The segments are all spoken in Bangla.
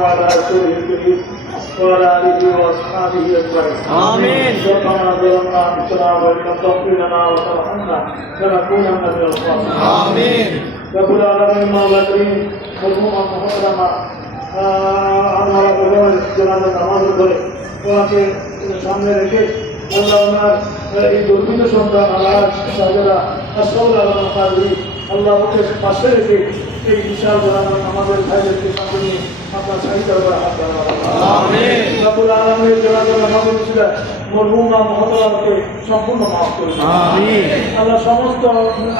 وعلى رسوله الكريم وعلى آله وأصحابه أجمعين. آمين. ربنا ظلمنا أنفسنا وإن لم تغفر لنا وترحمنا لنكونن من الخاسرين. آمين. رب العالمين مولا كريم مرحوما محترما हमारा भगवान जनाजा नामाज पढ़े ওনাকে সামনে রেখে আল্লাহ ওনার এই দুর্বিত সন্তান আল্লাহ সাহেবেরা আসল আল্লাহ কাজী আল্লাহ ওকে পাশে রেখে এই বিশাল জনাজা নামাজের ভাইদেরকে সামনে নিয়ে আপনার শাহী দরবারে হাত বাড়ানো। আমিন। রব্বুল আলামিন জনাজা নামাজ ছিল মরহুমা মহতরামকে সম্পূর্ণ মাফ করে দিন। আমিন। আল্লাহ সমস্ত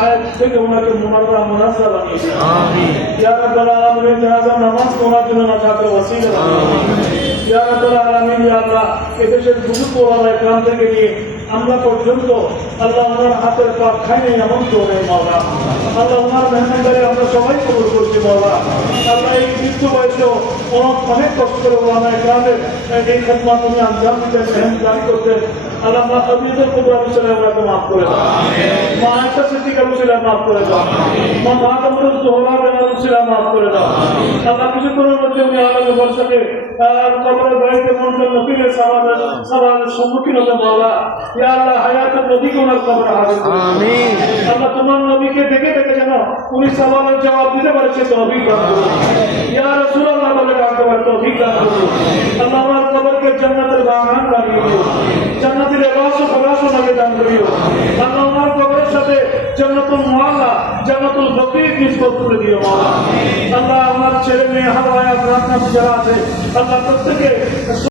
আয়াত থেকে ওনাকে মুনাজ্জা মুনাজ্জা বানিয়ে দিন। আমিন। ইয়া রাব্বাল আলামিন জনাজা নামাজ ওনার জন্য নাজাতের ওসিলা বানিয়ে দিন। ইয়া রাব্বাল আলামিন ইয়া আল্লাহ এদেশের বুজুর্গ ওলামায়ে কেরাম থেকে নিয়ে আমরা পর্যন্ত আল্লাহ ওনার হাতের পাক খাইনি এমন কেউ নেই মাওলা। আল্লাহ ওনার মেহমানদারি আমরা সবাই কবুল করছি মাওলা। আল্লাহ এই বৃদ্ধ বয়সেও অনেক কষ্ট করে ওলামায়ে কেরামের এই খেদমত তুমি আঞ্জাম দিতেন মেহমানদারি করতেন। আল্লাহ মা খাদিজাতুল কুবরা রাদিয়াল্লাহু মাফ করে দাও। মা আয়েশা সিদ্দিকা রাদিয়াল্লাহু মাফ করে দাও। মা ফাতেমাতুল জোহরা রাদিয়াল্লাহু মাফ করে দাও। আল্লাহ কিছুক্ষণের মধ্যে উনি আলাদা বর্ষাতে কবরের বাড়িতে মনকার নবীর সালামের সম্মুখীন হতে মাওলা। ইয়া আল্লাহ হায়াতুল নবীকে ওনার কবরে হাজির করুন। আমিন। আল্লাহ তোমার নবীকে দেখে দেখে যেন উনি সালামের জবাব দিতে পারে সে তৌফিক দান করুন। ইয়া রাসূলুল্লাহ বলে ডাকতে পারে তৌফিক দান করুন। আল্লাহ আমার কবরকে জান্নাতের বাগান বানিয়ে দিও। জান্নাতের লেবাস ও ফরাশ ওনাকে দান করিও। আল্লাহ আমার কবরের সাথে জান্নাতুল মুআল্লা জান্নাতুল বকির নিসবত করে দিও মাওলা। আল্লাহ আমার ছেলে মেয়ে হাওয়া রান্না যারা আছে আল্লাহ প্রত্যেকে